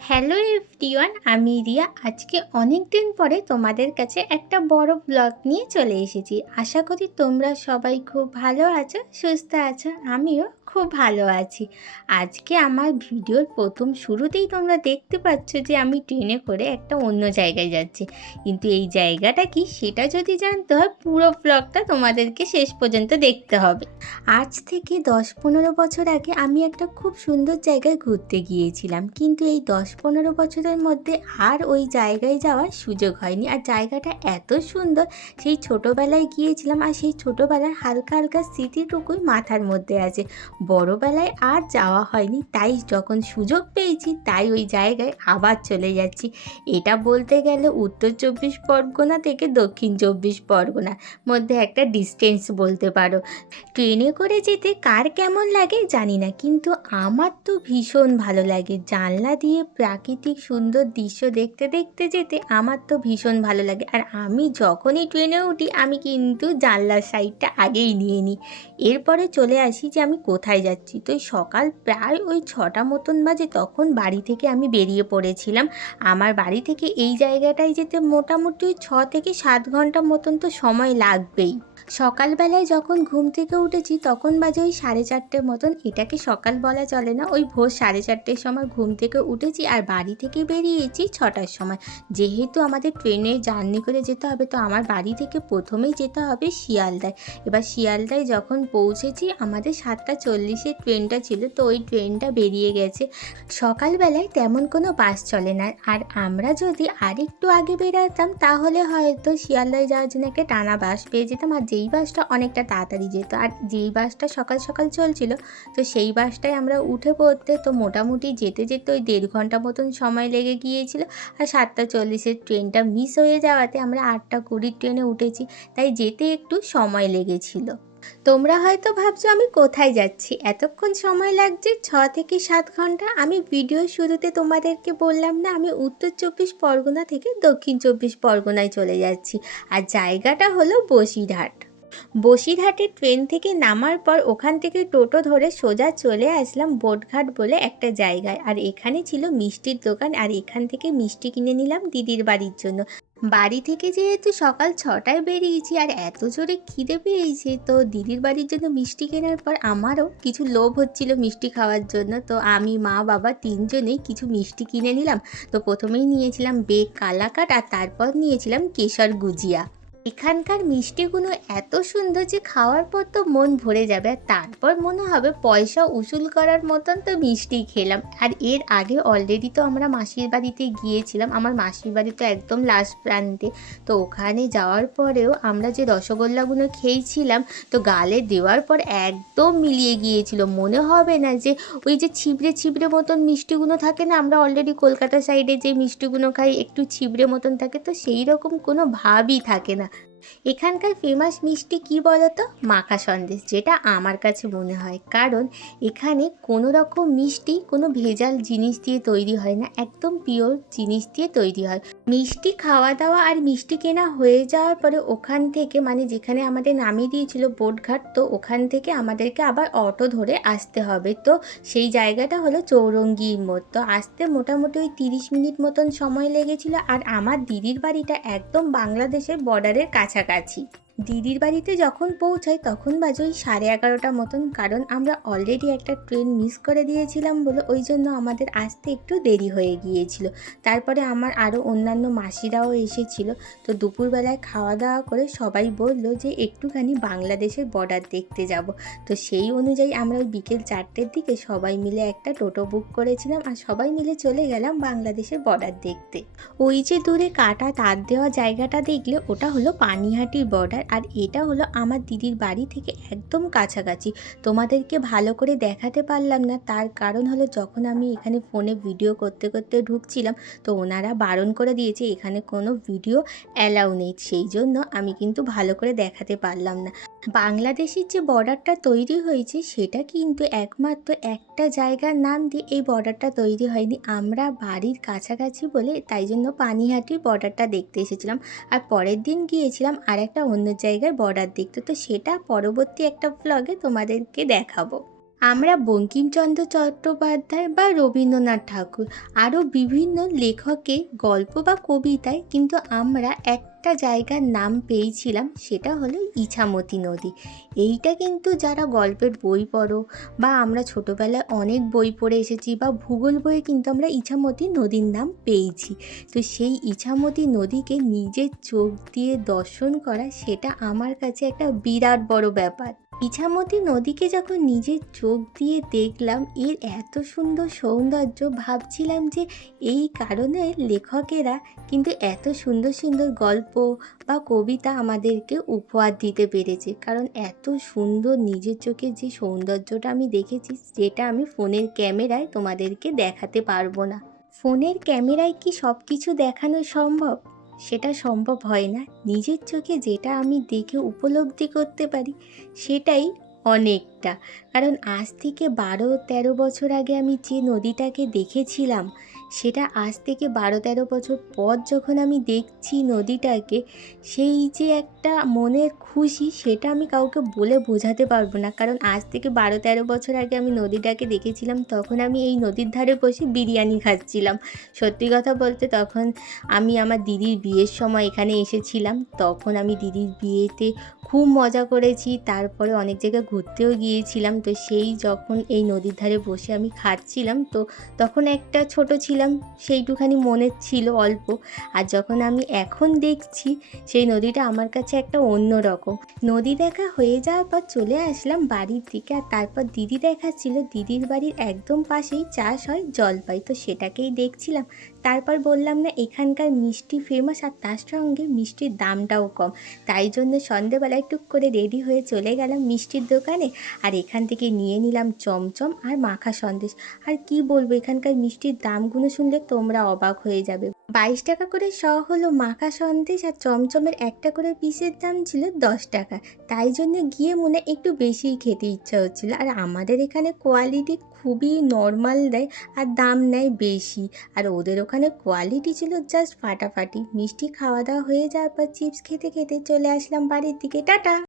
Hello everyone, আমি রিয়া। আজকে অনেক দিন পরে তোমাদের কাছে একটা বড় ব্লগ নিয়ে চলে এসেছি। আশা করি তোমরা সবাই খুব ভালো আছো, সুস্থ আছো। আমিও খুব ভালো আছি। আজকে আমার ভিডিওর প্রথম শুরুতেই তোমরা দেখতে পাচ্ছ যে আমি ট্রেনে করে একটা অন্য জায়গায় যাচ্ছি, কিন্তু এই জায়গাটা কি সেটা যদি জানতে হয় পুরো ব্লগটা তোমাদেরকে শেষ পর্যন্ত দেখতে হবে। আজ থেকে 10-15 বছর আগে আমি একটা খুব সুন্দর জায়গায় ঘুরতে গিয়েছিলাম, কিন্তু এই 10-15 বছরের মধ্যে আর ওই জায়গায় যাওয়ার সুযোগ হয়নি। আর জায়গাটা এত সুন্দর, সেই ছোটোবেলায় গিয়েছিলাম আর সেই ছোটোবেলার হালকা হালকা স্মৃতিটুকুই মাথার মধ্যে আছে। বড়োবেলায় আর যাওয়া হয়নি, তাই যখন সুযোগ পেয়েছি তাই ওই জায়গায় আবার চলে যাচ্ছি। এটা বলতে গেলে উত্তর 24 পরগনা থেকে দক্ষিণ 24 পরগনার মধ্যে একটা ডিস্টেন্স বলতে পারো। ট্রেনে করে যেতে কার কেমন লাগে জানি না, কিন্তু আমার তো ভীষণ ভালো লাগে। জানলা দিয়ে প্রাকৃতিক সুন্দর দৃশ্য দেখতে দেখতে যেতে আমার তো ভীষণ ভালো লাগে। আর আমি যখনই ট্রেনে উঠি আমি কিন্তু জানলার সাইডটা আগেই নিয়ে নিই। এরপরে চলে আসি যে আমি কোথায় যাচ্ছি। তো সকাল প্রায় ওই 6টা মতন বাজে, তখন বাড়ি থেকে আমি বেরিয়ে পড়েছিলাম। আমার বাড়ি থেকে এই জায়গাটায় যেতে মোটামুটি 6 থেকে 7 ঘন্টা মতন তো সময় লাগবেই। সকালবেলায় যখন ঘুম থেকে উঠেছি তখন বাজে ওই 4:30 মতন। এটাকে সকাল বলা চলে না, ওই ভোর 4:30 সময় ঘুম থেকে উঠেছি আর বাড়ি থেকে বেরিয়েছি 6টার সময়। যেহেতু আমাদের ট্রেনে জার্নি করে যেতে হবে, তো আমার বাড়ি থেকে প্রথমেই যেতে হবে শিয়ালদায়। এবার শিয়ালদায় যখন পৌঁছেছি, আমাদের 7টা 40-এর ট্রেনটা ছিল, তো ওই ট্রেনটা বেরিয়ে গেছে। সকালবেলায় তেমন কোনো বাস চলে না, আর আমরা যদি আরেকটু আগে বেরাতাম তাহলে হয়তো শিয়ালদায় যাওয়ার জন্য একটা টানা বাস পেয়ে যেতাম। আর যেই বাসটা অনেকটা তাড়াতাড়ি যেত, আর যেই বাসটা সকাল সকাল চলছিল, তো সেই বাসটায় আমরা উঠে পড়তে তো মোটামুটি যেতে যেতে ওই 1.5 ঘন্টা মতন সময় লেগে গিয়েছিল। আর 7টা 40-এর ট্রেনটা মিস হয়ে যাওয়াতে আমরা 8টা 20 ট্রেনে উঠেছি, তাই যেতে একটু সময় লেগেছিল। তোমরা হয়তো ভাবছো আমি কোথায় যাচ্ছি, এতক্ষণ সময় লাগছে 6 থেকে 7 ঘন্টা। আমি ভিডিও শুরুতে তোমাদেরকে বললাম না, আমি উত্তর 24 পরগনা থেকে দক্ষিণ 24 পরগনায় চলে যাচ্ছি। আর জায়গাটা হলো বসিরহাট। বসিরহাটে ট্রেন থেকে নামার পর ওখান থেকে টোটো ধরে সোজা চলে আসলাম বোটঘাট বলে একটা জায়গায়। আর এখানে ছিল মিষ্টির দোকান, আর এখান থেকে মিষ্টি কিনে নিলাম দিদির বাড়ির জন্য। বাড়ি থেকে যেহেতু সকাল 6টায় বেরিয়েছি আর এত জোরে খিদে পেয়েছে, তো দিদির বাড়ির জন্য মিষ্টি কেনার পর আমারও কিছু লোভ হচ্ছিল মিষ্টি খাওয়ার জন্য। তো আমি, মা, বাবা তিনজনেই কিছু মিষ্টি কিনে নিলাম। তো প্রথমেই নিয়েছিলাম বেক কালাকাট, আর তারপর নিয়েছিলাম কেশর গুজিয়া। এখানকার মিষ্টিগুলো এত সুন্দর যে খাওয়ার পর তো মন ভরে যাবে, আর তারপর মনে হবে পয়সা উসুল করার মতন তো মিষ্টি খেলাম। আর এর আগে অলরেডি তো আমরা মাসির বাড়িতে গিয়েছিলাম, আমার মাসির বাড়ি তো একদম লাস্ট প্রান্তে। তো ওখানে যাওয়ার পরেও আমরা যে রসগোল্লাগুলো খেয়েছিলাম, তো গালে দেওয়ার পর একদম মিলিয়ে গিয়েছিল। মনে হবে না যে ওই যে ছিবড়ে ছিবড়ে মতন মিষ্টিগুলো থাকে না, আমরা অলরেডি কলকাতা সাইডে যে মিষ্টিগুলো খাই একটু ছিবড়ে মতন থাকে, তো সেই রকম কোনো ভাবই থাকে না। এখানকার ফেমাস মিষ্টি কি বলতো? মাখা সন্দেশ, যেটা আমার কাছে মনে হয়, কারণ এখানে কোনো রকম মিষ্টি কোনো ভেজাল জিনিস দিয়ে তৈরি হয় না, একদম পিওর জিনিস দিয়ে তৈরি হয়। মিষ্টি খাওয়া দাওয়া আর মিষ্টি কেনা হয়ে যাওয়ার পরে ওখান থেকে, মানে যেখানে আমাদের নামিয়ে দিয়েছিল বোটঘাট, তো ওখান থেকে আমাদেরকে আবার অটো ধরে আসতে হবে। তো সেই জায়গাটা হলো চৌরঙ্গীর মোড়। তো আসতে মোটামুটি ওই 30 মিনিট মতন সময় লেগেছিল। আর আমার দিদির বাড়িটা একদম বাংলাদেশের বর্ডারের কাছাকাছি। দিদির বাড়িতে যখন পৌঁছাই তখন বাজে ওই 11:30 মতন, কারণ আমরা অলরেডি একটা ট্রেন মিস করে দিয়েছিলাম বলে ওই জন্য আমাদের আসতে একটু দেরি হয়ে গিয়েছিল। তারপরে আমার আরও অন্যান্য মাসিরাও এসেছিল। তো দুপুরবেলায় খাওয়া দাওয়া করে সবাই বললো যে একটুখানি বাংলাদেশের বর্ডার দেখতে যাব। তো সেই অনুযায়ী আমরা ওই বিকেল 4টের দিকে সবাই মিলে একটা টোটো বুক করেছিলাম, আর সবাই মিলে চলে গেলাম বাংলাদেশের বর্ডার দেখতে। ওই যে দূরে কাটা তার দেওয়া জায়গাটা দেখলে, ওটা হলো পানিহাটির বর্ডার। আর এটা হলো আমার দিদির বাড়ি থেকে একদম কাছাকাছি। তোমাদেরকে ভালো করে দেখাতে পারলাম না, তার কারণ হলো যখন আমি এখানে ফোনে ভিডিও করতে করতে ঢুকছিলাম, তো ওনারা বারণ করে দিয়েছে এখানে কোনো ভিডিও অ্যালাউ নেই, সেই জন্য আমি কিন্তু ভালো করে দেখাতে পারলাম না। বাংলাদেশের যে বর্ডারটা তৈরি হয়েছে সেটা কিন্তু একমাত্র একটা জায়গার নাম দিয়ে এই বর্ডারটা তৈরি হয়নি। আমরা বাড়ির কাছাকাছি বলে তাই জন্য পানিহাটির বর্ডারটা দেখতে এসেছিলাম। আর পরের দিন গিয়েছিলাম আর একটা অন্য জায়গায় বর্ডার দেখতে, তো সেটা পরবর্তী একটা ব্লগে তোমাদেরকে দেখাবো। আমরা বঙ্কিমচন্দ্র চট্টোপাধ্যায় বা রবীন্দ্রনাথ ঠাকুর আরও বিভিন্ন লেখকের গল্প বা কবিতায় কিন্তু আমরা একটা জায়গার নাম পেয়েছিলাম, সেটা হলো ইছামতি নদী। এইটা কিন্তু যারা গল্পের বই পড়ো বা আমরা ছোটোবেলায় অনেক বই পড়ে এসেছি বা ভূগোল বইয়ে কিন্তু আমরা ইছামতি নদীর নাম পেয়েছি। তো সেই ইছামতি নদীকে নিজের চোখ দিয়ে দর্শন করা, সেটা আমার কাছে একটা বিরাট বড় ব্যাপার। ইছামতি নদীকে যখন নিজের চোখ দিয়ে দেখলাম, এর এত সুন্দর সৌন্দর্য, ভাবছিলাম যে এই কারণে লেখকেরা কিন্তু এত সুন্দর সুন্দর গল্প বা কবিতা আমাদেরকে উপহার দিতে পেরেছে। কারণ এত সুন্দর নিজের চোখে যে সৌন্দর্যটা আমি দেখেছি, যেটা আমি ফোনের ক্যামেরায় তোমাদেরকে দেখাতে পারবো না। ফোনের ক্যামেরায় কি সব কিছু দেখানো সম্ভব? সেটা সম্ভব হয় না। নিজের চোখে যেটা আমি দেখে উপলব্ধি করতে পারি, সেটাই অনেকটা। কারণ আজ থেকে 12-13 বছর আগে আমি যে নদীটাকে দেখেছিলাম, সেটা আজ থেকে 12-13 বছর পর যখন আমি দেখছি নদীটাকে, সেই যে একটা মনের খুশি, সেটা আমি কাউকে বলে বোঝাতে পারবো না। কারণ আজ থেকে 12-13 বছর আগে আমি নদীটাকে দেখেছিলাম, তখন আমি এই নদীর ধারে বসে বিরিয়ানি খাচ্ছিলাম। সত্যি কথা বলতে, তখন আমি আমার দিদির বিয়ের সময় এখানে এসেছিলাম। তখন আমি দিদির বিয়েতে খুব মজা করেছি, তারপরে অনেক জায়গায় ঘুরতেও গিয়েছিলাম। তো সেই যখন এই নদীর ধারে বসে আমি খাচ্ছিলাম, তো তখন একটা ছোট ছিলাম, সেইটুখানি মনে ছিল অল্প। আর যখন আমি এখন দেখছি, সেই নদীটা আমার কাছে একটা অন্য রকম। নদী দেখা হয়ে যাওয়ার পর চলে আসলাম বাড়ির দিকে। আর তারপর দিদি দেখাচ্ছিল, দিদির বাড়ির একদম পাশেই চাষ হয় জলপাই, তো সেটাকেই দেখছিলাম। তারপর বললাম না, এখানকার মিষ্টি ফেমাস, আর তার সঙ্গে মিষ্টির দামটাও কম। তাই জন্য সন্ধেবেলায় টুক করে রেডি হয়ে চলে গেলাম মিষ্টির দোকানে, আর এখান থেকে নিয়ে নিলাম চমচম আর মাখা সন্দেশ। আর কি বলবো, এখানকার মিষ্টির দামগুলো শুনলে তোমরা অবাক হয়ে যাবে। 22 টাকা করে শ হলো মাখা সন্দেশ, আর চমচমের একটা করে পিসের দাম ছিল 10 টাকা। তাই জন্য গিয়ে মনে একটু বেশিই খেতে ইচ্ছা হচ্ছিল। আর আমাদের এখানে কোয়ালিটি খুবই নর্মাল দেয়, আর দাম নেয় বেশি। আর ওদের ওখানে কোয়ালিটি ছিল জাস্ট ফাটাফাটি। মিষ্টি খাওয়া দাওয়া হয়ে যাওয়ার পর চিপস খেতে খেতে চলে আসলাম বাড়ির দিকে। টাটা।